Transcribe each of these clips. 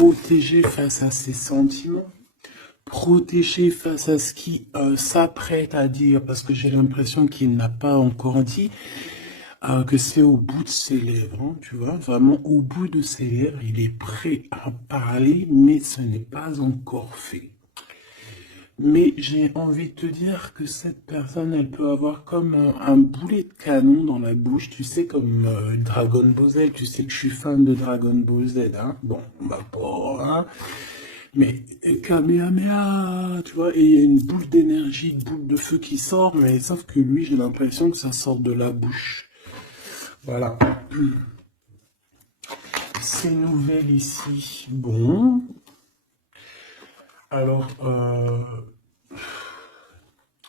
protégé face à ses sentiments, protégé face à ce qui s'apprête à dire, parce que j'ai l'impression qu'il n'a pas encore dit, que c'est au bout de ses lèvres, hein, tu vois, vraiment au bout de ses lèvres, il est prêt à parler, mais ce n'est pas encore fait. Mais j'ai envie de te dire que cette personne, elle peut avoir comme un boulet de canon dans la bouche, tu sais, comme Dragon Ball Z, tu sais que je suis fan de Dragon Ball Z, hein, bon, bah pas, hein, mais Kamehameha, tu vois, et il y a une boule d'énergie, une boule de feu qui sort, mais sauf que lui, j'ai l'impression que ça sort de la bouche. Voilà. Ces nouvelles ici, bon. Alors,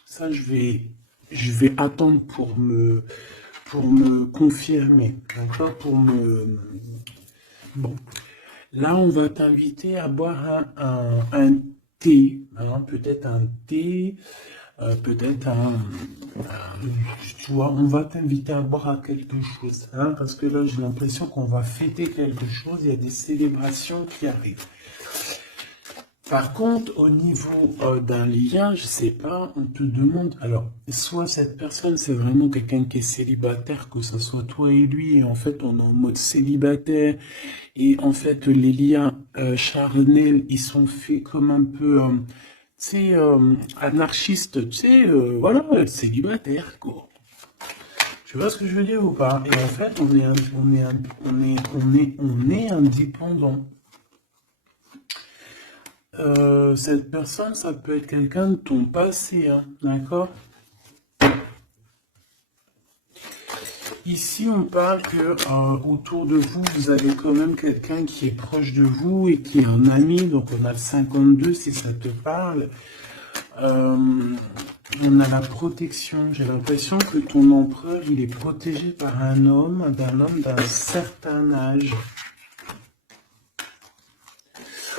ça, je vais attendre pour me confirmer, d'accord, bon. Là, on va t'inviter à boire un thé, hein, peut-être un thé, peut-être tu vois, on va t'inviter à boire à quelque chose, hein, parce que là, j'ai l'impression qu'on va fêter quelque chose, il y a des célébrations qui arrivent. Par contre, au niveau d'un lien, je sais pas, on te demande, alors, soit cette personne, c'est vraiment quelqu'un qui est célibataire, que ce soit toi et lui, et en fait, on est en mode célibataire, et en fait, les liens charnels, ils sont faits comme un peu, tu sais, anarchistes, tu sais, voilà, célibataire, quoi. Tu vois ce que je veux dire ou pas? Et en fait, on est indépendant. Cette personne, ça peut être quelqu'un de ton passé, hein, d'accord? Ici, on parle que autour de vous, vous avez quand même quelqu'un qui est proche de vous et qui est un ami. Donc, on a le 52 si ça te parle. On a la protection. J'ai l'impression que ton empereur, il est protégé par un homme d'un certain âge.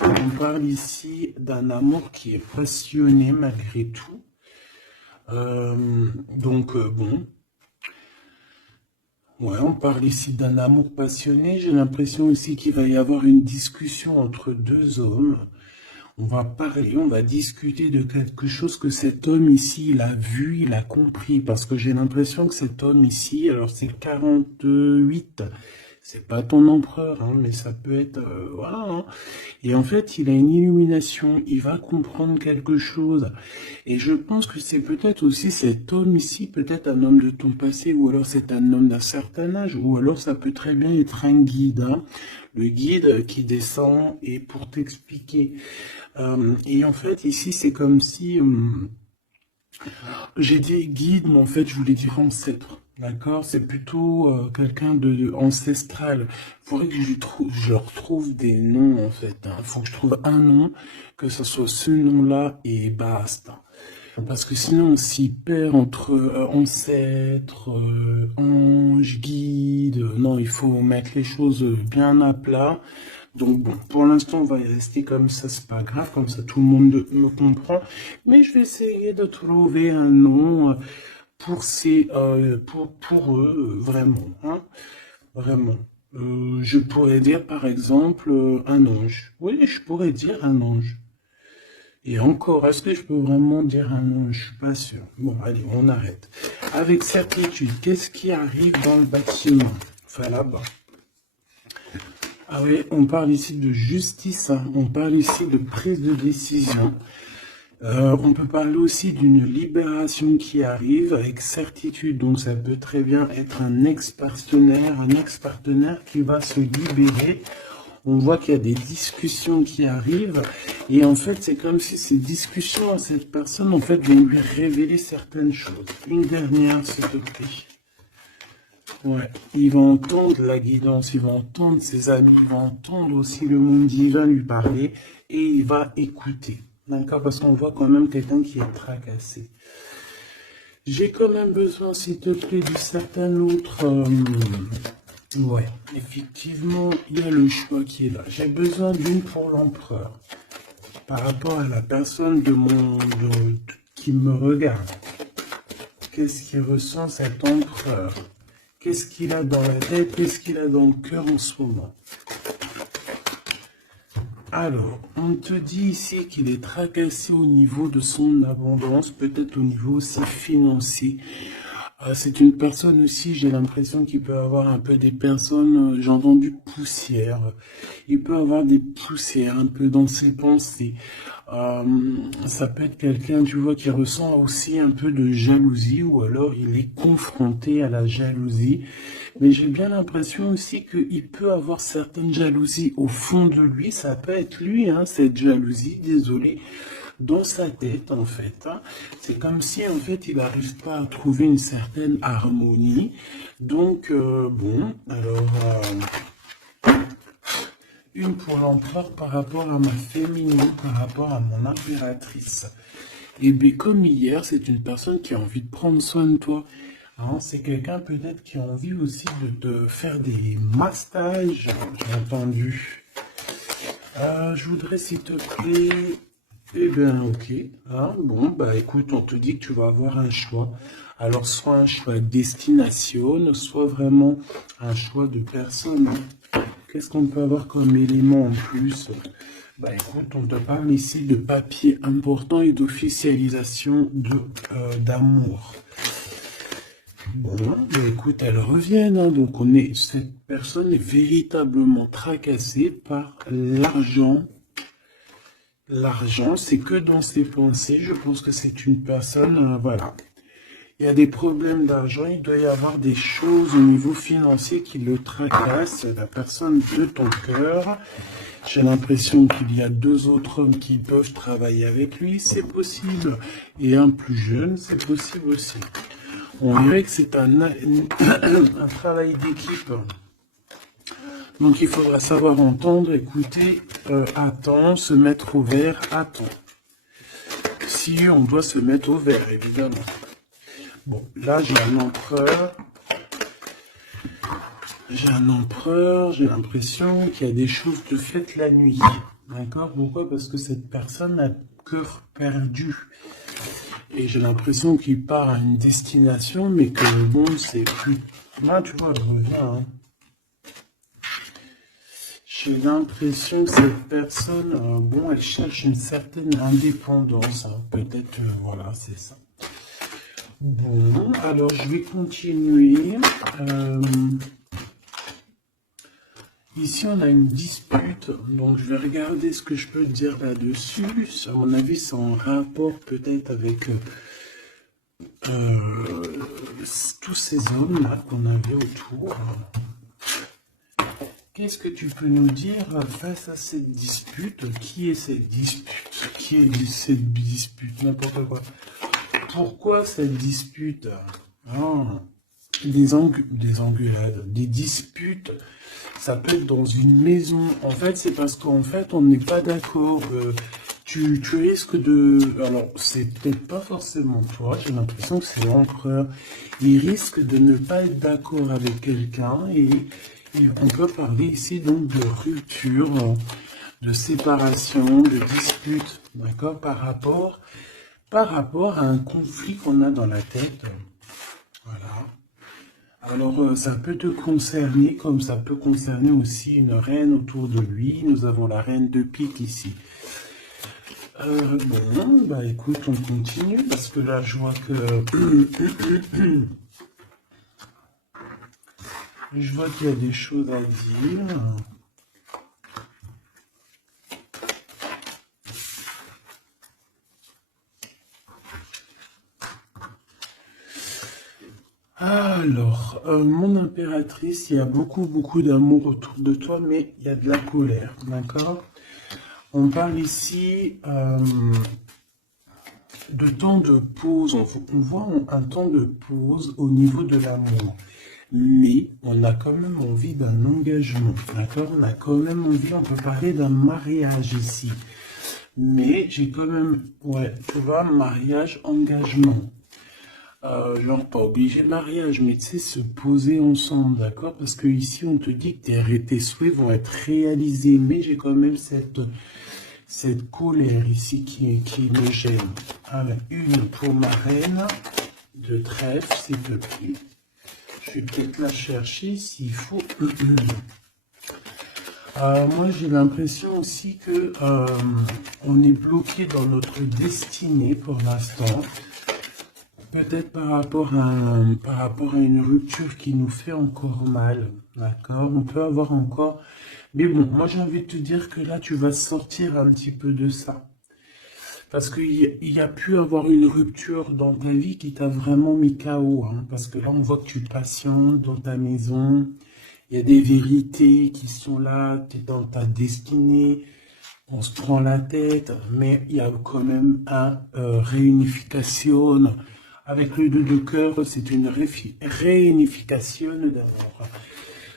On parle ici d'un amour qui est passionné malgré tout. Bon. Ouais, on parle ici d'un amour passionné. J'ai l'impression aussi qu'il va y avoir une discussion entre deux hommes. On va parler, on va discuter de quelque chose que cet homme ici, il a vu, il a compris. Parce que j'ai l'impression que cet homme ici, alors c'est 48, c'est pas ton empereur, hein, mais ça peut être, voilà, hein. Et en fait, il a une illumination, il va comprendre quelque chose. Et je pense que c'est peut-être aussi cet homme ici, peut-être un homme de ton passé, ou alors c'est un homme d'un certain âge, ou alors ça peut très bien être un guide, hein. Le guide qui descend et pour t'expliquer. Et en fait, ici, c'est comme si j'ai dit guide, mais en fait, je voulais dire ancêtre. D'accord? C'est plutôt quelqu'un de ancestral. Il faudrait que je retrouve des noms, en fait. Il faut que je trouve un nom, que ce soit ce nom-là et basta. Parce que sinon, on s'y perd entre ancêtre, ange, guide. Non, il faut mettre les choses bien à plat. Donc bon, pour l'instant, on va y rester comme ça, c'est pas grave, comme ça tout le monde me comprend. Mais je vais essayer de trouver un nom pour pour eux, vraiment, hein, vraiment. Je pourrais dire par exemple un ange. Oui, je pourrais dire un ange. Et encore, est-ce que je peux vraiment dire un ange? Je suis pas sûr. Bon, allez, on arrête. Avec certitude, qu'est-ce qui arrive dans le bâtiment? Enfin, là-bas. Ah oui, on parle ici de justice, hein. On parle ici de prise de décision. On peut parler aussi d'une libération qui arrive avec certitude. Donc ça peut très bien être un ex-partenaire qui va se libérer. On voit qu'il y a des discussions qui arrivent. Et en fait, c'est comme si ces discussions à cette personne, en fait, vont lui révéler certaines choses. Une dernière, s'il te plaît. Ouais, il va entendre la guidance, il va entendre ses amis, il va entendre aussi le monde divin lui parler et il va écouter. D'accord? Parce qu'on voit quand même quelqu'un qui est tracassé. J'ai quand même besoin, s'il te plaît, de certains autres... Ouais, effectivement, il y a le choix qui est là. J'ai besoin d'une pour l'empereur. Par rapport à la personne qui me regarde. Qu'est-ce qu'il ressent cet empereur? Qu'est-ce qu'il a dans la tête? Qu'est-ce qu'il a dans le cœur en ce moment? Alors, on te dit ici qu'il est tracassé au niveau de son abondance, peut-être au niveau aussi financier. C'est une personne aussi, j'ai l'impression qu'il peut avoir un peu des personnes, j'ai entendu poussière. Il peut avoir des poussières un peu dans ses pensées. Euh, Ça peut être quelqu'un, tu vois, qui ressent aussi un peu de jalousie ou alors il est confronté à la jalousie. Mais j'ai bien l'impression aussi qu'il peut avoir certaines jalousies au fond de lui. Ça peut être lui, hein, cette jalousie, désolé, dans sa tête, en fait. Hein. C'est comme si, en fait, il n'arrive pas à trouver une certaine harmonie. Donc, bon, alors, une pour l'empereur par rapport à ma féminine, par rapport à mon impératrice. Et bien, comme hier, c'est une personne qui a envie de prendre soin de toi. Hein, c'est quelqu'un peut-être qui a envie aussi de faire des massages, j'ai entendu. Je voudrais, s'il te plaît, eh bien, ok. Hein, bon, bah écoute, on te dit que tu vas avoir un choix. Alors, soit un choix de destination, soit vraiment un choix de personne. Qu'est-ce qu'on peut avoir comme élément en plus? Bah écoute, on te parle ici de papier important et d'officialisation d'amour. Bon, bah écoute, elles reviennent, hein, donc cette personne est véritablement tracassée par l'argent. L'argent, c'est que dans ses pensées, je pense que c'est une personne, voilà. Il y a des problèmes d'argent, il doit y avoir des choses au niveau financier qui le tracassent, la personne de ton cœur. J'ai l'impression qu'il y a 2 autres hommes qui peuvent travailler avec lui, c'est possible. Et un plus jeune, c'est possible aussi. On dirait que c'est un travail d'équipe. Donc il faudra savoir entendre, écouter, attendre, se mettre au vert, attendre. Si on doit se mettre au vert, évidemment. Bon, là j'ai un empereur. J'ai l'impression qu'il y a des choses de faites la nuit. D'accord? Pourquoi? Parce que cette personne a le cœur perdu. Et j'ai l'impression qu'il part à une destination, mais que bon, c'est plus... Là, tu vois, je reviens. Hein. J'ai l'impression que cette personne, bon, elle cherche une certaine indépendance. Hein. Peut-être, voilà, c'est ça. Bon, alors je vais continuer. Ici, on a une dispute, donc je vais regarder ce que je peux dire là-dessus. À mon avis, c'est en rapport peut-être avec tous ces hommes-là qu'on avait autour. Qu'est-ce que tu peux nous dire face à cette dispute? Qui est cette dispute? Qui est cette dispute? N'importe quoi. Pourquoi cette dispute? Des engueulades, des disputes. Ça peut être dans une maison. En fait, c'est parce qu'en fait, on n'est pas d'accord. Tu risques de... Alors, c'est peut-être pas forcément toi. J'ai l'impression que c'est l'empereur. Il risque de ne pas être d'accord avec quelqu'un. Et on peut parler ici donc de rupture, de séparation, de dispute. D'accord? Par rapport à un conflit qu'on a dans la tête. Voilà. Alors, ça peut te concerner, comme ça peut concerner aussi une reine autour de lui. Nous avons la reine de pique ici. Bon, bah écoute, on continue, parce que là, je vois que... je vois qu'il y a des choses à dire. Alors, mon impératrice, il y a beaucoup d'amour autour de toi, mais il y a de la colère, d'accord? On parle ici de temps de pause, on voit un temps de pause au niveau de l'amour. Mais on a quand même envie d'un engagement, d'accord? On a quand même envie, on peut parler d'un mariage ici. Mais j'ai quand même, ouais, tu vois, mariage, engagement. Genre pas obligé de mariage, mais tu sais, se poser ensemble, d'accord? Parce que ici, on te dit que tes souhaits vont être réalisés, mais j'ai quand même cette colère ici qui me gêne. Alors, une pour ma reine de trèfle, s'il te plaît. Je vais peut-être la chercher s'il faut. Moi, j'ai l'impression aussi que on est bloqué dans notre destinée pour l'instant. Peut-être par rapport à une rupture qui nous fait encore mal, d'accord? On peut avoir encore... Mais bon, moi j'ai envie de te dire que là, tu vas sortir un petit peu de ça. Parce qu'il y a pu avoir une rupture dans ta vie qui t'a vraiment mis KO, hein. Parce que là, on voit que tu patientes dans ta maison. Il y a des vérités qui sont là, tu es dans ta destinée. On se prend la tête, mais il y a quand même un réunification. Avec le 2 de cœur, c'est une réunification d'amour.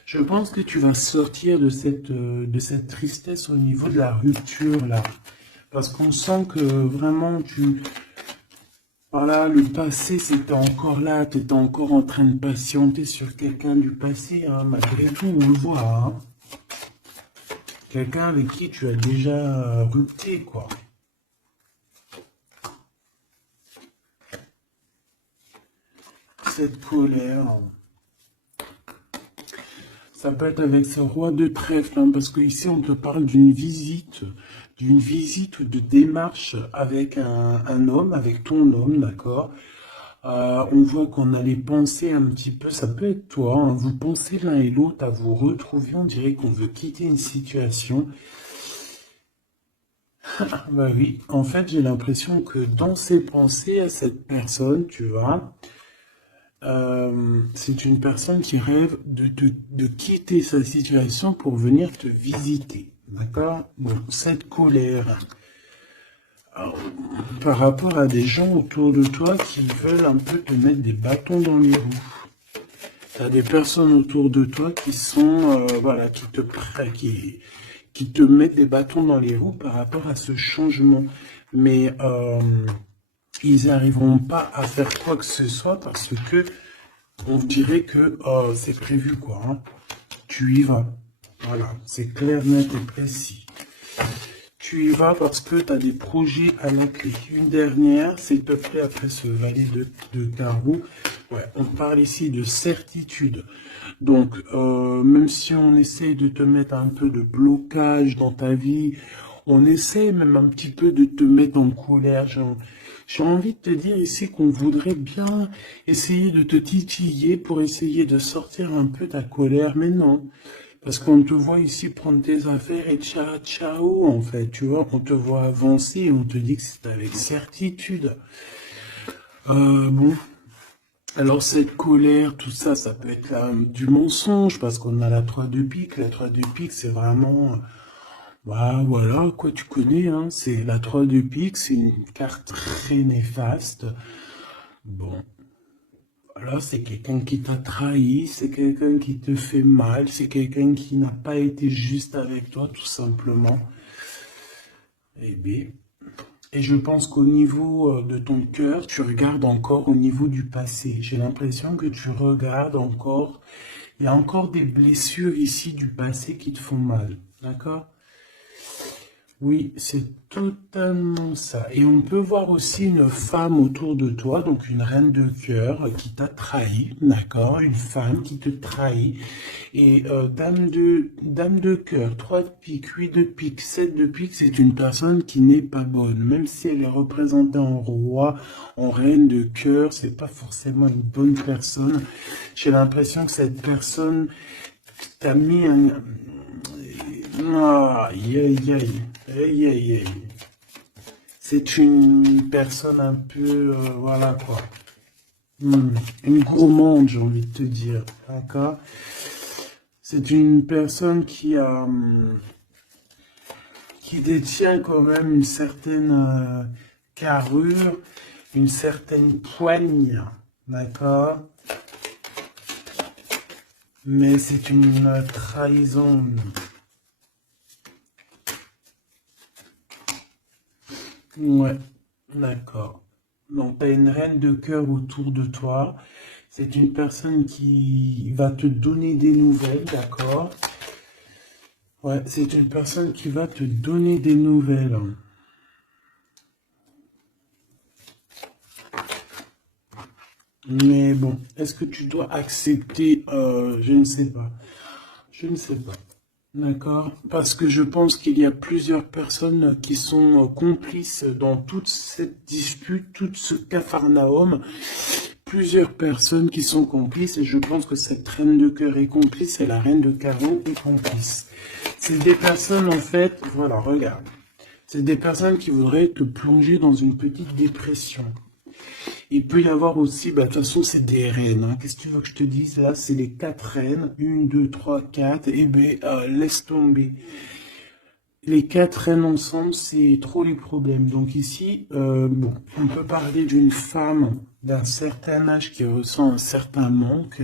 Je pense que tu vas sortir de cette tristesse au niveau de la rupture, là. Parce qu'on sent que vraiment, voilà, le passé, c'était encore là, tu étais encore en train de patienter sur quelqu'un du passé, hein, malgré tout, on le voit, hein. Quelqu'un avec qui tu as déjà rupté, quoi. Cette colère, ça peut être avec ce roi de trèfle, hein, parce que ici on te parle d'une visite ou de démarche avec un homme, avec ton homme, d'accord. On voit qu'on allait penser un petit peu, ça peut être toi, hein, vous pensez l'un et l'autre à vous retrouver, on dirait qu'on veut quitter une situation. Bah oui, en fait j'ai l'impression que dans ses pensées à cette personne, tu vois, c'est une personne qui rêve de quitter sa situation pour venir te visiter. D'accord? Bon, cette colère par rapport à des gens autour de toi qui veulent un peu te mettre des bâtons dans les roues. Tu as des personnes autour de toi qui sont, voilà, qui te mettent des bâtons dans les roues par rapport à ce changement. Mais ils n'arriveront pas à faire quoi que ce soit parce que on dirait que c'est prévu, quoi, hein. Tu y vas. Voilà, c'est clair, net et précis. Tu y vas parce que tu as des projets à la clé. Une dernière, s'il te plaît, après ce valet de carreau. Ouais, on parle ici de certitude. Donc, même si on essaie de te mettre un peu de blocage dans ta vie, on essaie même un petit peu de te mettre en colère. J'ai envie de te dire ici qu'on voudrait bien essayer de te titiller pour essayer de sortir un peu ta colère, mais non. Parce qu'on te voit ici prendre tes affaires et ciao, ciao, en fait, tu vois, on te voit avancer et on te dit que c'est avec certitude. Bon, alors cette colère, tout ça, ça peut être du mensonge, parce qu'on a la 3 de pique. La 3 de pique, c'est vraiment... Bah voilà, quoi, tu connais, hein, c'est la 3 de pique, c'est une carte très néfaste. Bon, voilà, c'est quelqu'un qui t'a trahi, c'est quelqu'un qui te fait mal, c'est quelqu'un qui n'a pas été juste avec toi, tout simplement. Eh bien, et je pense qu'au niveau de ton cœur, tu regardes encore au niveau du passé. J'ai l'impression que tu regardes encore, il y a encore des blessures ici du passé qui te font mal, d'accord? Oui, c'est totalement ça. Et on peut voir aussi une femme autour de toi, donc une reine de cœur qui t'a trahi, d'accord? Une femme qui te trahit. Et dame de cœur, 3 de pique, 8 de pique, 7 de pique, c'est une personne qui n'est pas bonne. Même si elle est représentée en roi, en reine de cœur, c'est pas forcément une bonne personne. J'ai l'impression que cette personne t'a mis un... Aïe, aïe, aïe. Aïe, aïe, aïe. C'est une personne un peu, voilà quoi. Une gourmande, j'ai envie de te dire. D'accord? C'est une personne qui détient quand même une certaine carrure, une certaine poigne. D'accord? Mais c'est une trahison. Ouais, d'accord. Donc, tu as une reine de cœur autour de toi. C'est une personne qui va te donner des nouvelles, d'accord? Ouais, c'est une personne qui va te donner des nouvelles. Mais bon, est-ce que tu dois accepter? Je ne sais pas. Je ne sais pas. D'accord? Parce que je pense qu'il y a plusieurs personnes qui sont complices dans toute cette dispute, tout ce capharnaüm. Plusieurs personnes qui sont complices et je pense que cette reine de cœur est complice et la reine de carreau est complice. C'est des personnes en fait, voilà, regarde. C'est des personnes qui voudraient te plonger dans une petite dépression. Il peut y avoir aussi, bah, de toute façon, c'est des reines. Hein. Qu'est-ce que tu veux que je te dise? Là, c'est les 4 reines. 1, 2, 3, 4. Et ben, laisse tomber. Les 4 reines ensemble, c'est trop les problèmes. Donc ici, bon, on peut parler d'une femme d'un certain âge qui ressent un certain manque.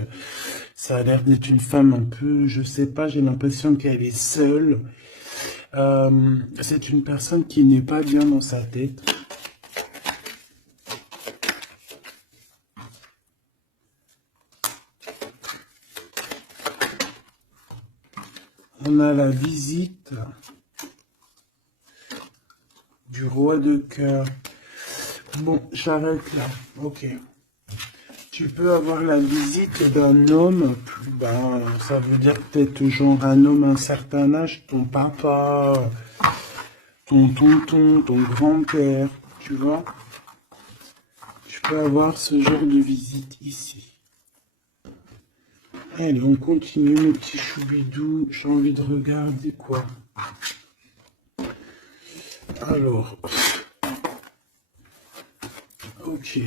Ça a l'air d'être une femme un peu, je sais pas, j'ai l'impression qu'elle est seule. C'est une personne qui n'est pas bien dans sa tête. On a la visite du roi de cœur. Bon, j'arrête là. Ok. Tu peux avoir la visite d'un homme, ben, ça veut dire peut-être genre un homme à un certain âge, ton papa, ton tonton, ton grand-père, tu vois. Tu peux avoir ce genre de visite ici. Allez, on continue, mes petits choubidous. J'ai envie de regarder quoi. Alors, ok.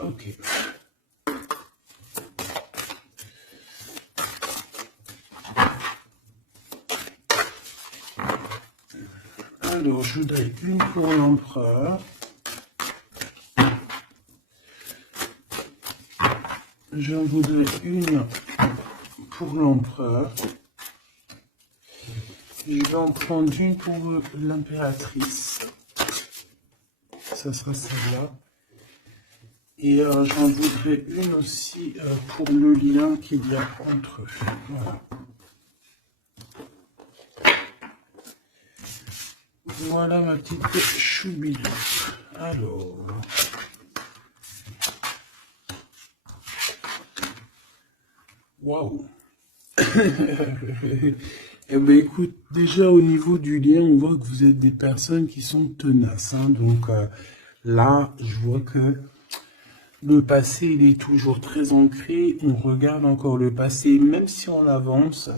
Ok. Alors, je voudrais une pour l'empereur. Je voudrais une pour l'empereur. Je vais en prendre une pour l'impératrice. Ça sera celle-là. Et j'en voudrais une aussi pour le lien qu'il y a entre eux. Voilà. Voilà ma petite choubidou. Alors. Waouh. Eh ben écoute, déjà au niveau du lien, on voit que vous êtes des personnes qui sont tenaces. Hein. Donc là, je vois que le passé, il est toujours très ancré. On regarde encore le passé, même si on avance.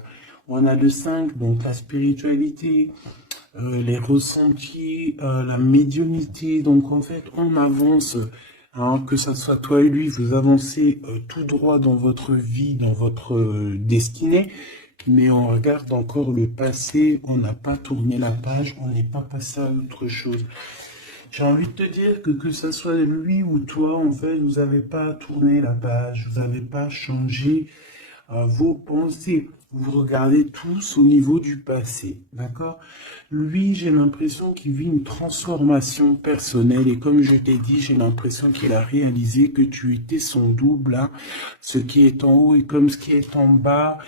On a le 5, donc la spiritualité, les ressentis, la médiumnité. Donc en fait, on avance. Hein, que ça soit toi et lui, vous avancez tout droit dans votre vie, dans votre destinée. Mais on regarde encore le passé, on n'a pas tourné la page, on n'est pas passé à autre chose. J'ai envie de te dire que ça soit lui ou toi, en fait, vous n'avez pas tourné la page, vous n'avez pas changé vos pensées. Vous regardez tous au niveau du passé, d'accord? Lui, j'ai l'impression qu'il vit une transformation personnelle et comme je t'ai dit, j'ai l'impression qu'il a réalisé que tu étais son double, hein, ce qui est en haut et comme ce qui est en bas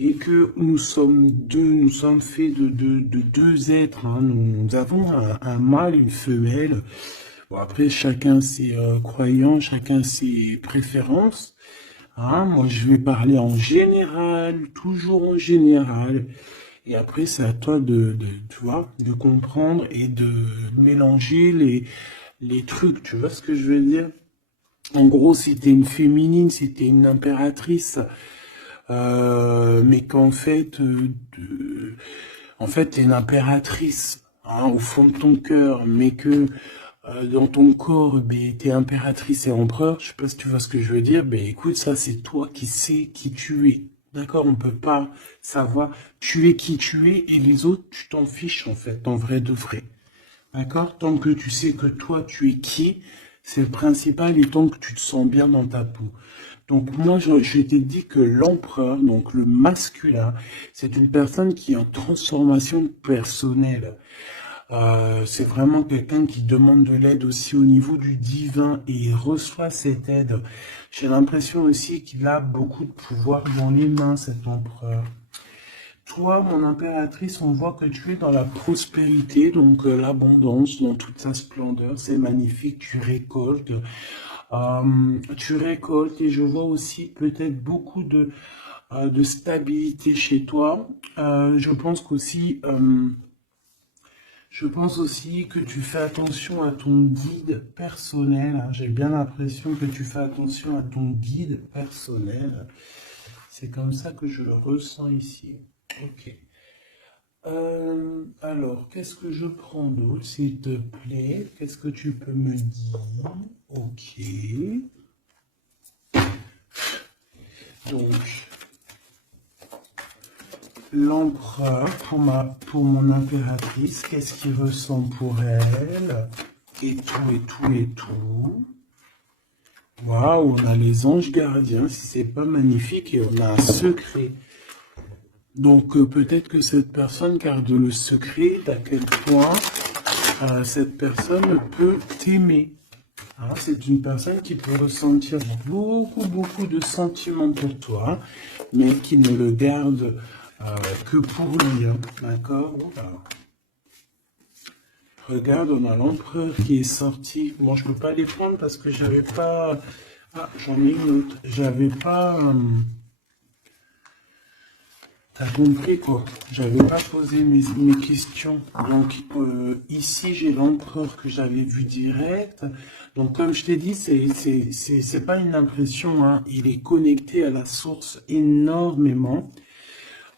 et que nous sommes deux, nous sommes faits de deux êtres, hein, nous avons un mâle, une femelle. Bon, après, chacun ses croyances, chacun ses préférences. Hein, moi, je vais parler en général, toujours en général. Et après, c'est à toi tu vois, de comprendre et de mélanger les trucs. Tu vois ce que je veux dire? En gros, si t'es une féminine, si t'es une impératrice, mais qu'en fait, en fait, t'es une impératrice, hein, au fond de ton cœur, mais que dans ton corps, ben, t'es impératrice et empereur, je sais pas si tu vois ce que je veux dire, ben écoute, ça c'est toi qui sais qui tu es. D'accord, on peut pas savoir, tu es qui tu es et les autres, tu t'en fiches en fait, en vrai de vrai. D'accord? Tant que tu sais que toi tu es qui, c'est le principal et tant que tu te sens bien dans ta peau. Donc moi, je t'ai dit que l'empereur, donc le masculin, c'est une personne qui est en transformation personnelle. C'est vraiment quelqu'un qui demande de l'aide aussi au niveau du divin et il reçoit cette aide. J'ai l'impression aussi qu'il a beaucoup de pouvoir dans les mains, cet empereur. Toi, mon impératrice, on voit que tu es dans la prospérité, donc l'abondance dans toute sa splendeur. C'est magnifique, tu récoltes. Tu récoltes et je vois aussi peut-être beaucoup de stabilité chez toi. Je pense aussi que tu fais attention à ton guide personnel, hein. J'ai bien l'impression que tu fais attention à ton guide personnel. C'est comme ça que je le ressens ici. Ok. Alors, qu'est-ce que je prends d'autre, s'il te plaît? Qu'est-ce que tu peux me dire? Ok. Donc, l'empereur pour mon impératrice, qu'est-ce qu'il ressent pour elle? Et tout, et tout, et tout. Waouh, on a les anges gardiens, si c'est pas magnifique, et on a un secret. Donc peut-être que cette personne garde le secret d'à quel point cette personne peut t'aimer. Hein, c'est une personne qui peut ressentir beaucoup, beaucoup de sentiments pour toi, mais qui ne le garde que pour lui. Hein, d'accord? Regarde, on a l'empereur qui est sorti. Bon, je ne peux pas les prendre parce que j'avais pas... Ah, j'en ai une autre. J'avais pas... T'as compris quoi? J'avais pas posé mes questions. Donc ici j'ai l'empereur que j'avais vu direct. Donc comme je t'ai dit, c'est pas une impression, hein. Il est connecté à la source énormément.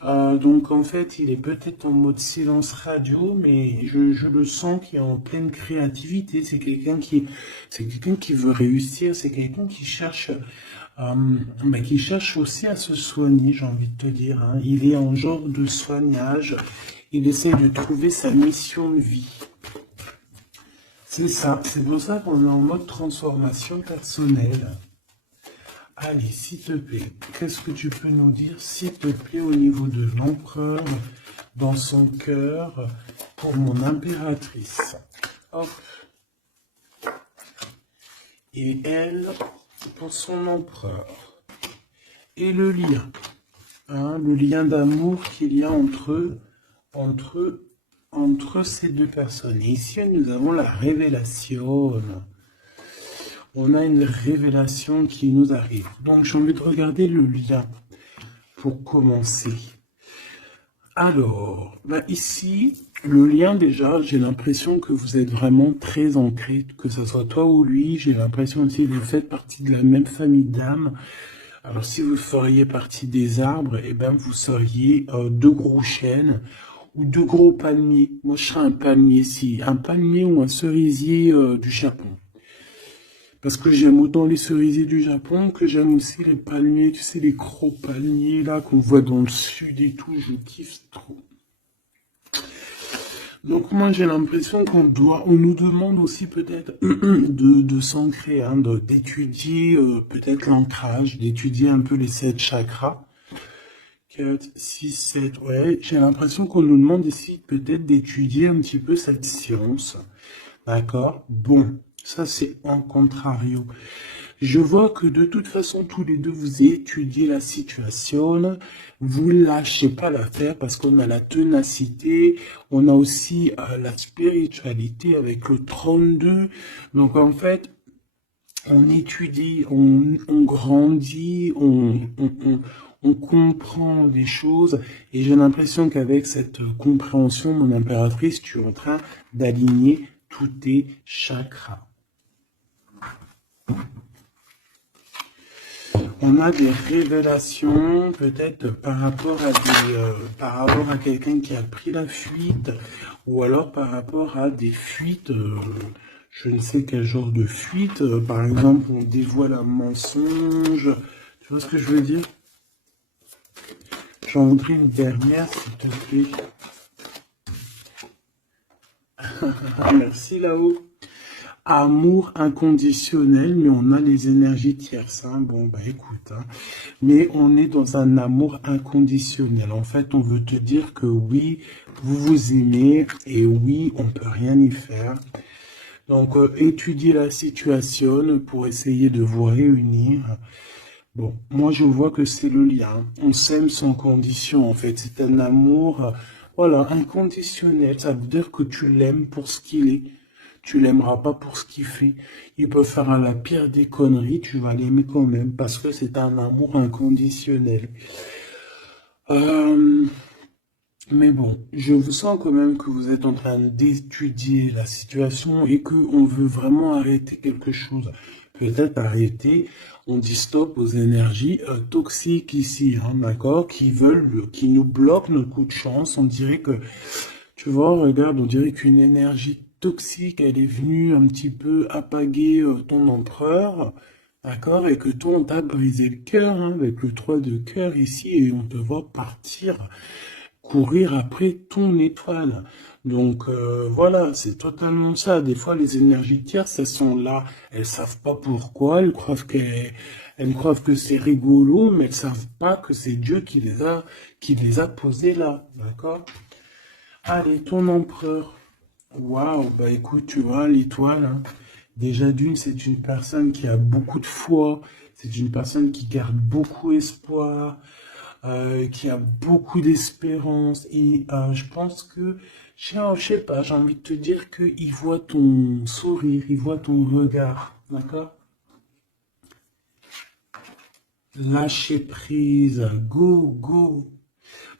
Donc en fait, il est peut-être en mode silence radio, mais je le sens qu'il est en pleine créativité. C'est quelqu'un qui veut réussir. C'est quelqu'un qui cherche aussi à se soigner, j'ai envie de te dire, hein. Il est en genre de soignage. Il essaie de trouver sa mission de vie. C'est ça. C'est pour ça qu'on est en mode transformation personnelle. Allez, s'il te plaît, qu'est-ce que tu peux nous dire, s'il te plaît, au niveau de l'empereur, dans son cœur, pour mon impératrice? Hop. Et elle, pour son empereur. Et le lien. Hein, le lien d'amour qu'il y a entre ces deux personnes. Et ici, nous avons la révélation. On a une révélation qui nous arrive. Donc, j'ai envie de regarder le lien pour commencer. Alors, ici, le lien déjà, j'ai l'impression que vous êtes vraiment très ancrés, que ce soit toi ou lui. J'ai l'impression aussi que vous faites partie de la même famille d'âmes. Alors, si vous feriez partie des arbres, eh ben, vous seriez deux gros chênes ou deux gros palmiers. Moi, je serais un palmier, si un palmier ou un cerisier du Japon. Parce que j'aime autant les cerisiers du Japon que j'aime aussi les palmiers, tu sais, les gros palmiers là qu'on voit dans le sud et tout, je kiffe trop. Donc moi j'ai l'impression on nous demande aussi peut-être de s'ancrer, hein, d'étudier peut-être l'ancrage, d'étudier un peu les 7 chakras. 4, 6, 7, ouais, j'ai l'impression qu'on nous demande ici peut-être d'étudier un petit peu cette science. D'accord? Bon. Ça, c'est en contrario. Je vois que de toute façon, tous les deux, vous étudiez la situation. Vous lâchez pas l'affaire parce qu'on a la ténacité. On a aussi la spiritualité avec le 32. Donc, en fait, on étudie, on grandit, on comprend les choses. Et j'ai l'impression qu'avec cette compréhension, mon impératrice, tu es en train d'aligner tous tes chakras. On a des révélations, peut-être par rapport à quelqu'un qui a pris la fuite, ou alors par rapport à des fuites, je ne sais quel genre de fuite, par exemple, on dévoile un mensonge, tu vois ce que je veux dire? J'en voudrais une dernière, s'il te plaît. Merci là-haut. Amour inconditionnel, mais on a les énergies tierces. Hein. Bon, écoute, hein. Mais on est dans un amour inconditionnel. En fait, on veut te dire que oui, vous vous aimez et oui, on peut rien y faire. Donc, étudiez la situation pour essayer de vous réunir. Bon, moi, je vois que c'est le lien. On s'aime sans condition, en fait. C'est un amour, voilà, inconditionnel. Ça veut dire que tu l'aimes pour ce qu'il est. tu l'aimeras pas pour ce qu'il fait. Il peut faire la pire des conneries, tu vas l'aimer quand même, parce que c'est un amour inconditionnel. Euh, mais bon, je vous sens quand même que vous êtes en train d'étudier la situation et que on veut vraiment arrêter quelque chose. Peut-être arrêter, on dit stop aux énergies toxiques ici, hein, d'accord, qui nous bloquent notre coup de chance. On dirait que, tu vois, regarde, on dirait qu'une énergie toxique, elle est venue un petit peu apaguer ton empereur, d'accord, et que toi, on t'a brisé le cœur, hein, avec le 3 de cœur ici, et on te voit partir courir après ton étoile. Donc voilà, c'est totalement ça. Des fois, les énergies tierces, elles sont là, elles savent pas pourquoi, elles croient que c'est rigolo, mais elles savent pas que c'est Dieu qui les a posées là, d'accord? Allez, ton empereur. Waouh, bah écoute, tu vois, l'étoile, hein, déjà d'une, c'est une personne qui a beaucoup de foi, c'est une personne qui garde beaucoup espoir, qui a beaucoup d'espérance. Et je pense que, je sais pas, j'ai envie de te dire qu'il voit ton sourire, il voit ton regard, d'accord? Lâcher prise, go, go.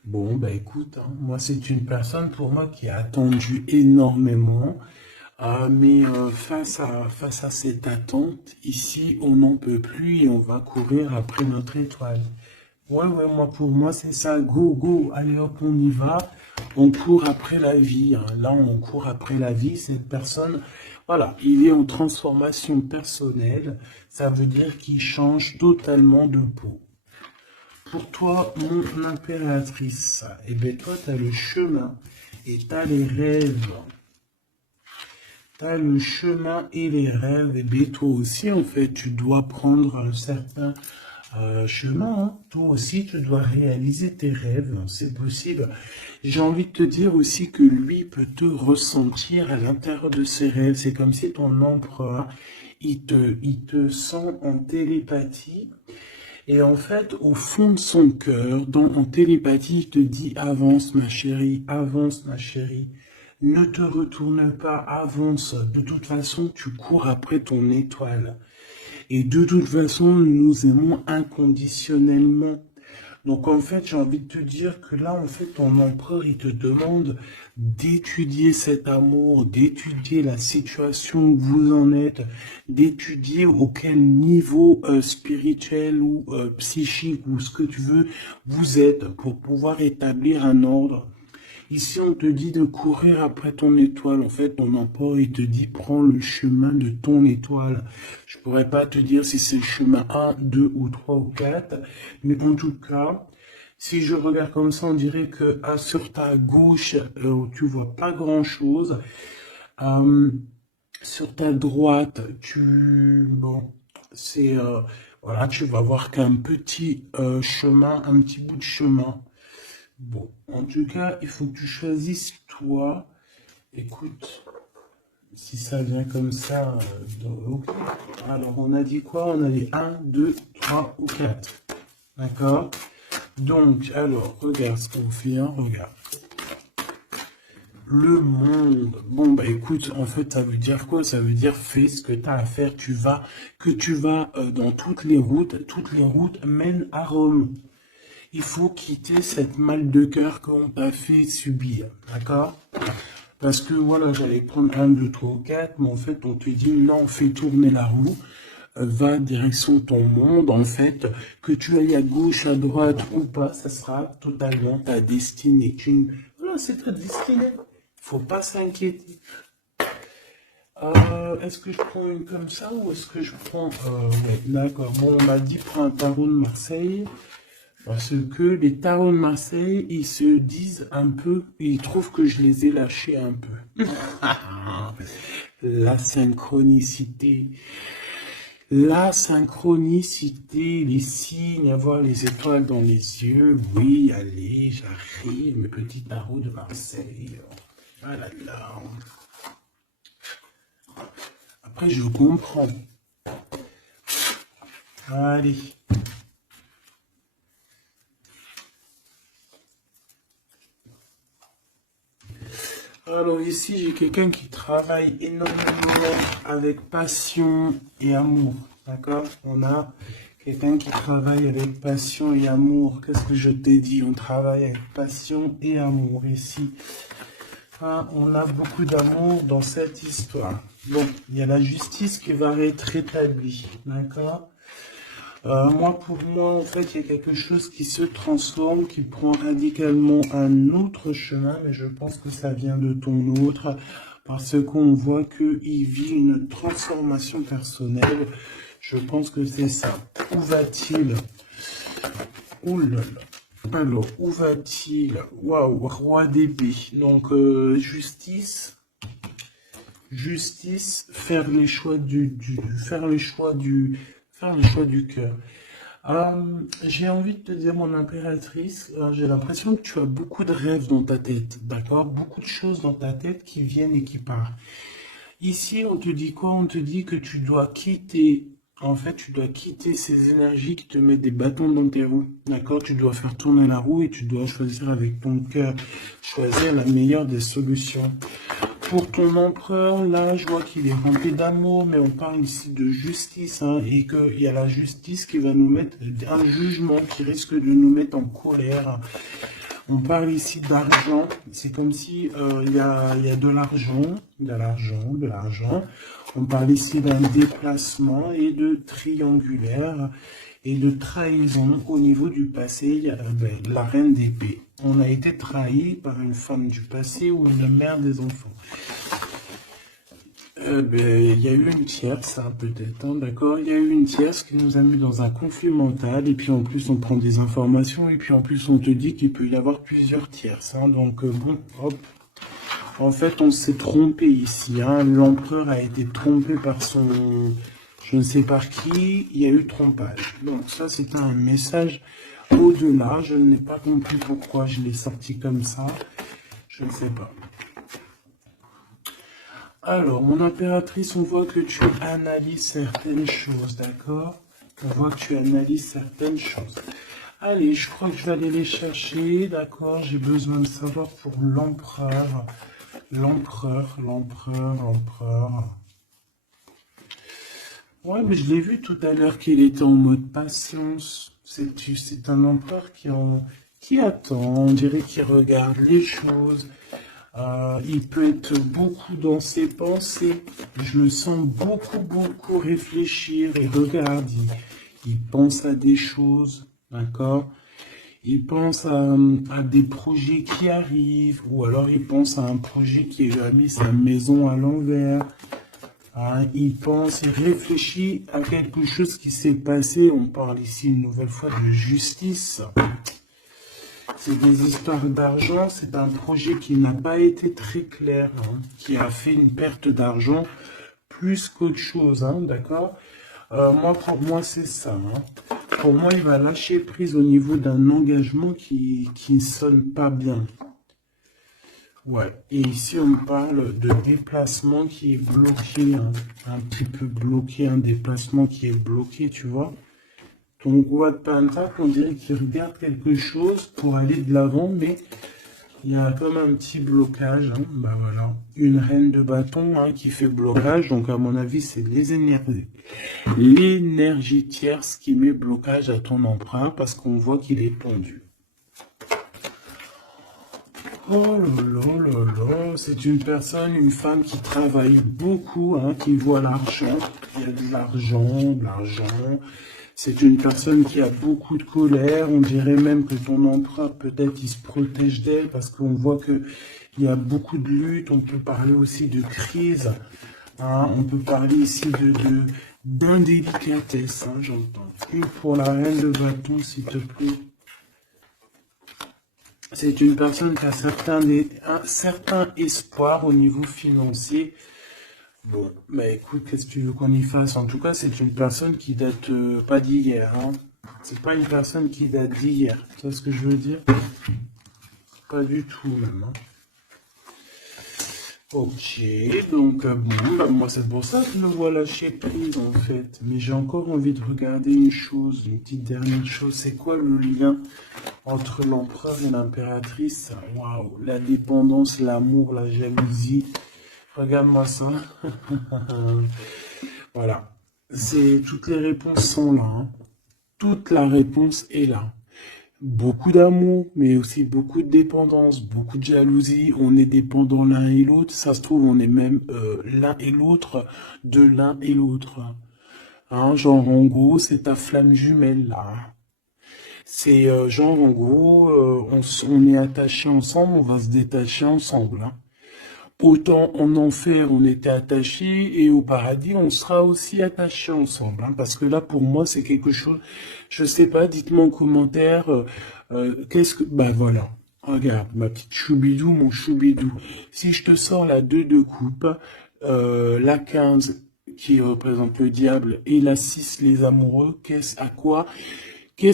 Bon, bah écoute, hein, moi c'est une personne pour moi qui a attendu énormément. Mais face à cette attente, ici, on n'en peut plus et on va courir après notre étoile. Ouais, ouais, moi, pour moi, c'est ça. Go, go, allez hop, on y va. On court après la vie, hein. Là, on court après la vie. Cette personne, voilà, il est en transformation personnelle. Ça veut dire qu'il change totalement de peau. Pour toi, mon impératrice, eh bien, toi, tu as le chemin et tu as les rêves. T'as le chemin et les rêves, et bien toi aussi, en fait, tu dois prendre un certain chemin, hein. Toi aussi, tu dois réaliser tes rêves, c'est possible. J'ai envie de te dire aussi que lui peut te ressentir à l'intérieur de ses rêves. C'est comme si ton empereur, il te sent en télépathie. Et en fait, au fond de son cœur, en télépathie, il te dit avance ma chérie, ne te retourne pas, avance. De toute façon, tu cours après ton étoile. Et de toute façon, nous nous aimons inconditionnellement. Donc en fait, j'ai envie de te dire que là, en fait, ton empereur, il te demande d'étudier cet amour, d'étudier la situation où vous en êtes, d'étudier auquel niveau spirituel ou psychique ou ce que tu veux vous êtes pour pouvoir établir un ordre. Ici, on te dit de courir après ton étoile. En fait, ton empereur, il te dit, prends le chemin de ton étoile. Je pourrais pas te dire si c'est le chemin 1, 2 ou 3 ou 4. Mais en tout cas, si je regarde comme ça, on dirait que sur ta gauche, tu vois pas grand-chose. Euh, sur ta droite, bon, c'est, voilà, tu vas voir qu'un petit chemin, un petit bout de chemin. Bon, en tout cas, il faut que tu choisisses toi. Écoute, si ça vient comme ça, ok. Alors, on a dit quoi? On a dit un, 2, 3 ou 4. D'accord? Donc, alors, regarde ce qu'on fait, hein, regarde. Le monde. Bon, bah écoute, en fait, ça veut dire quoi? Ça veut dire fais ce que tu as à faire. Tu vas dans toutes les routes. Toutes les routes mènent à Rome. Il faut quitter cette mal de cœur qu'on t'a fait subir, d'accord? Parce que voilà, j'allais prendre un, deux, trois, quatre, mais en fait, on te dit non, fais tourner la roue, va direction ton monde, en fait, que tu ailles à gauche, à droite ou pas, ça sera totalement ta destinée. Voilà, c'est ta destinée. Faut pas s'inquiéter. Est-ce que je prends une comme ça ou est-ce que je prends... ouais, d'accord. Bon, on m'a dit prends un tarot de Marseille. Parce que les tarots de Marseille, ils se disent un peu, ils trouvent que je les ai lâchés un peu. La synchronicité. La synchronicité, les signes, avoir les étoiles dans les yeux. Oui, allez, j'arrive, mes petits tarots de Marseille. Ah là là. Après, je comprends. Allez. Alors ici, j'ai quelqu'un qui travaille énormément avec passion et amour. D'accord? On a quelqu'un qui travaille avec passion et amour. Qu'est-ce que je t'ai dit? On travaille avec passion et amour ici. Ah, on a beaucoup d'amour dans cette histoire. Bon, il y a la justice qui va être rétablie. D'accord? Pour moi, en fait, il y a quelque chose qui se transforme, qui prend radicalement un autre chemin, mais je pense que ça vient de ton autre, parce qu'on voit qu'il vit une transformation personnelle. Je pense que c'est ça. Où va-t-il? Ouh là là. Alors, où va-t-il? Waouh, roi d'épée. Donc, justice, faire les choix faire le choix faire le choix du cœur. J'ai envie de te dire, mon impératrice, j'ai l'impression que tu as beaucoup de rêves dans ta tête, d'accord? Beaucoup de choses dans ta tête qui viennent et qui partent. Ici, on te dit quoi? On te dit que tu dois quitter, en fait, tu dois quitter ces énergies qui te mettent des bâtons dans tes roues, d'accord? Tu dois faire tourner la roue et tu dois choisir avec ton cœur, choisir la meilleure des solutions. Pour ton empereur, là, je vois qu'il est rempli d'amour, mais on parle ici de justice, hein, et qu'il y a la justice qui va nous mettre, un jugement qui risque de nous mettre en colère. On parle ici d'argent, c'est comme si il y a de l'argent, de l'argent. On parle ici d'un déplacement et de triangulaire et de trahison au niveau du passé. Il y a la reine d'épée. On a été trahi par une femme du passé ou une mère des enfants. Il y a eu une tierce, hein, peut-être, hein, d'accord? Il y a eu une tierce qui nous a mis dans un conflit mental, et puis en plus on prend des informations, et puis en plus on te dit qu'il peut y avoir plusieurs tierces, hein, donc bon, hop. En fait, on s'est trompé ici, hein, l'empereur a été trompé par son, je ne sais par qui, il y a eu trompage. Donc ça, c'est un message au-delà, je n'ai pas compris pourquoi je l'ai sorti comme ça, je ne sais pas. Alors, mon impératrice, on voit que tu analyses certaines choses, d'accord? On voit que tu analyses certaines choses. Allez, je crois que je vais aller les chercher, d'accord? J'ai besoin de savoir pour l'empereur. L'empereur. Ouais, mais je l'ai vu tout à l'heure qu'il était en mode patience. C'est un empereur qui attend, on dirait qu'il regarde les choses. Il peut être beaucoup dans ses pensées. Je le sens beaucoup réfléchir et regarde. Il pense à des choses, d'accord? Il pense à des projets qui arrivent, ou alors il pense à un projet qui lui a mis sa maison à l'envers. Il pense, il réfléchit à quelque chose qui s'est passé. On parle ici une nouvelle fois de justice. C'est des histoires d'argent, c'est un projet qui n'a pas été très clair, hein, qui a fait une perte d'argent plus qu'autre chose, hein, d'accord? Pour moi, c'est ça. Hein. Pour moi, il va lâcher prise au niveau d'un engagement qui ne sonne pas bien. Ouais, et ici, on parle de déplacement qui est bloqué, hein, un petit peu bloqué, un déplacement qui est bloqué, tu vois? Donc, roi de Pentacle, on dirait qu'il regarde quelque chose pour aller de l'avant, mais il y a comme un petit blocage. Hein. Bah voilà, une reine de bâton hein, qui fait blocage. Donc, à mon avis, c'est l'énergie tierce qui met blocage à ton emprunt parce qu'on voit qu'il est tendu. Oh là, c'est une personne, une femme qui travaille beaucoup, hein, qui voit l'argent. Il y a de l'argent. C'est une personne qui a beaucoup de colère. On dirait même que ton emprunt, peut-être, il se protège d'elle parce qu'on voit qu'il y a beaucoup de lutte. On peut parler aussi de crise. Hein, on peut parler ici d'indélicatesse, hein, j'entends. Une pour la reine de bâton, s'il te plaît. C'est une personne qui a un certain espoir au niveau financier. Bon, bah écoute, qu'est-ce que tu veux qu'on y fasse? En tout cas, c'est une personne qui date pas d'hier. Hein. C'est pas une personne qui date d'hier. Tu vois ce que je veux dire? Pas du tout, même. Hein. Ok, donc bon, bah, moi c'est pour ça que je me vois lâcher prise en fait. Mais j'ai encore envie de regarder une chose, une petite dernière chose. C'est quoi le lien entre l'empereur et l'impératrice. Waouh, la dépendance, l'amour, la jalousie. Regarde-moi ça. Voilà. Toutes les réponses sont là, hein. Toute la réponse est là. Beaucoup d'amour, mais aussi beaucoup de dépendance, beaucoup de jalousie. On est dépendants l'un et l'autre. Ça se trouve, on est même l'un et l'autre de l'un et l'autre. Hein, genre, en gros, c'est ta flamme jumelle, là. C'est genre, en gros, on est attachés ensemble, on va se détacher ensemble. Hein. Autant en enfer, on était attachés, et au paradis, on sera aussi attachés ensemble. Hein, parce que là, pour moi, c'est quelque chose, je sais pas, dites-moi en commentaire, qu'est-ce que... Bah voilà, regarde, ma petite choubidou, mon choubidou. Si je te sors la 2 de coupe, la 15 qui représente le diable, et la 6 les amoureux, qu'est-ce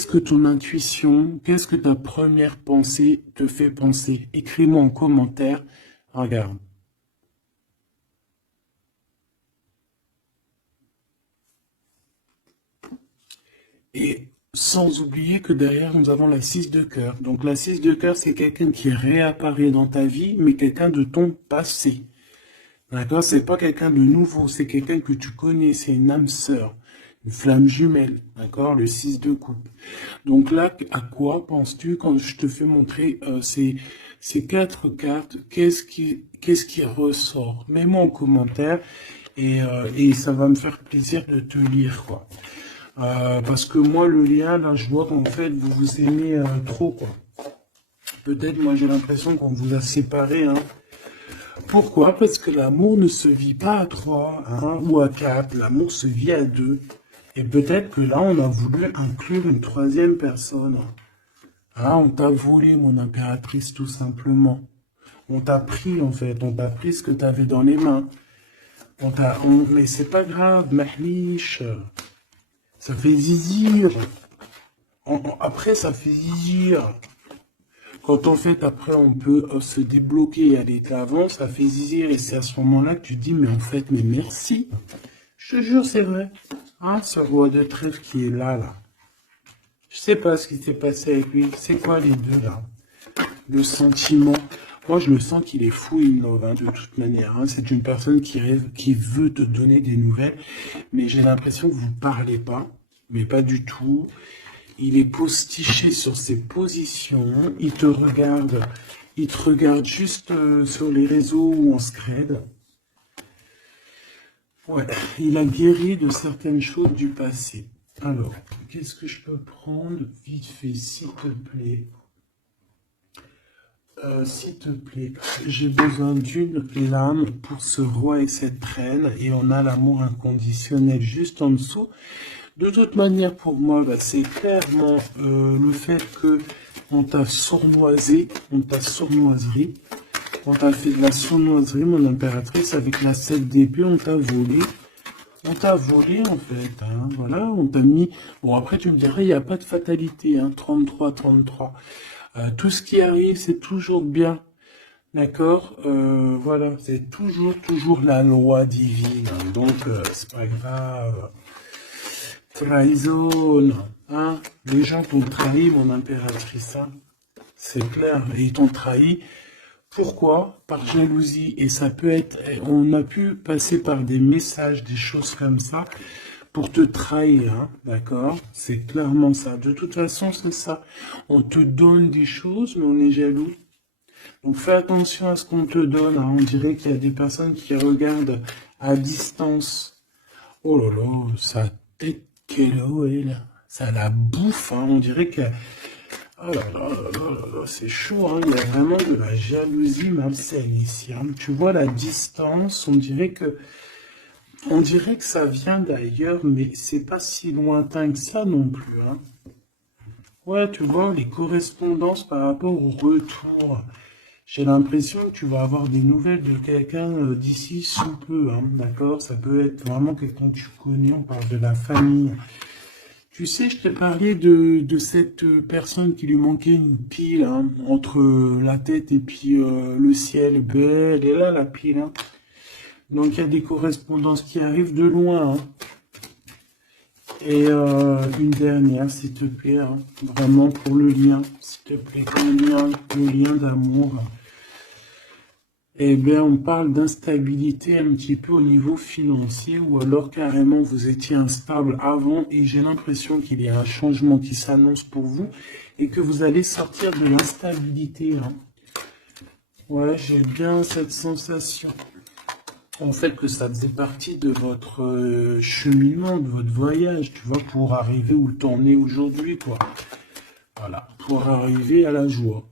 que ton intuition, qu'est-ce que ta première pensée te fait penser? Écris-moi en commentaire, regarde. Et sans oublier que derrière, nous avons la 6 de cœur. Donc la 6 de cœur, c'est quelqu'un qui réapparaît dans ta vie, mais quelqu'un de ton passé. D'accord? C'est pas quelqu'un de nouveau, c'est quelqu'un que tu connais, c'est une âme sœur, une flamme jumelle. D'accord? Le 6 de coupe. Donc là, à quoi penses-tu quand je te fais montrer ces 4 cartes? Qu'est-ce qui ressort? Mets-moi en commentaire et ça va me faire plaisir de te lire, quoi. Parce que moi, le lien, là, je vois qu'en fait, vous vous aimez trop, quoi. Peut-être, moi, j'ai l'impression qu'on vous a séparés, hein. Pourquoi? Parce que l'amour ne se vit pas à 3, hein, ou à 4. L'amour se vit à 2. Et peut-être que là, on a voulu inclure une troisième personne. Ah, on t'a volé, mon impératrice, tout simplement. On t'a pris, en fait. On t'a pris ce que tu avais dans les mains. Mais c'est pas grave, mahliche. Ça fait zizir. Après, ça fait zizir. Quand en fait, après, on peut se débloquer et aller de l'avant, ça fait zizir. Et c'est à ce moment-là que tu te dis, mais en fait, mais merci. Je te jure, c'est vrai. Ah, ce roi de trèfle qui est là, là. Je sais pas ce qui s'est passé avec lui. C'est quoi les deux, là? Le sentiment. Moi, je le sens qu'il est fou, in love, hein, de toute manière. Hein. C'est une personne qui rêve, qui veut te donner des nouvelles. Mais j'ai l'impression que vous parlez pas. Mais pas du tout. Il est postiché sur ses positions. Il te regarde juste sur les réseaux ou en scred. Ouais, il a guéri de certaines choses du passé. Alors, qu'est-ce que je peux prendre vite fait, s'il te plaît? S'il te plaît, j'ai besoin d'une lame pour ce roi et cette reine, et on a l'amour inconditionnel juste en dessous. De toute manière, pour moi, bah, c'est clairement le fait que on t'a sournoisé, on t'a sournoiserie, on t'a fait de la sournoiserie, mon impératrice, avec la 7 d'épée, on t'a volé. On t'a volé, en fait, hein, voilà, on t'a mis... Bon, après, tu me dirais, il n'y a pas de fatalité, hein, 33, 33. Tout ce qui arrive, c'est toujours bien, d'accord? Voilà, c'est toujours la loi divine, hein, donc, c'est pas grave. Trahison, hein? Les gens t'ont trahi, mon impératrice, hein, c'est clair, et ils t'ont trahi. Pourquoi? Par jalousie. Et ça peut être, on a pu passer par des messages, des choses comme ça, pour te trahir, hein, d'accord? C'est clairement ça. De toute façon, c'est ça. On te donne des choses, mais on est jaloux. Donc fais attention à ce qu'on te donne. Hein. On dirait qu'il y a des personnes qui regardent à distance. Oh là là, sa tête qu'elle est là. Ça la bouffe, hein. On dirait que... Oh là là là là là, c'est chaud, hein. Il y a vraiment de la jalousie malsaine ici. Hein. Tu vois la distance, on dirait que ça vient d'ailleurs, mais c'est pas si lointain que ça non plus. Hein. Ouais, tu vois, les correspondances par rapport au retour. J'ai l'impression que tu vas avoir des nouvelles de quelqu'un d'ici sous peu, hein, d'accord? Ça peut être vraiment quelqu'un que tu connais, on parle de la famille. Tu sais, je t'ai parlé de cette personne qui lui manquait une pile, hein, entre la tête et puis le ciel. Ben, elle est là, la pile. Hein. Donc, il y a des correspondances qui arrivent de loin. Hein. Et une dernière, s'il te plaît, hein, vraiment pour le lien, s'il te plaît, le lien d'amour. Eh bien, on parle d'instabilité un petit peu au niveau financier, ou alors carrément vous étiez instable avant et j'ai l'impression qu'il y a un changement qui s'annonce pour vous et que vous allez sortir de l'instabilité. Hein. Ouais, j'ai bien cette sensation. En fait, que ça faisait partie de votre cheminement, de votre voyage, tu vois, pour arriver où t'en es aujourd'hui, quoi. Voilà, pour arriver à la joie.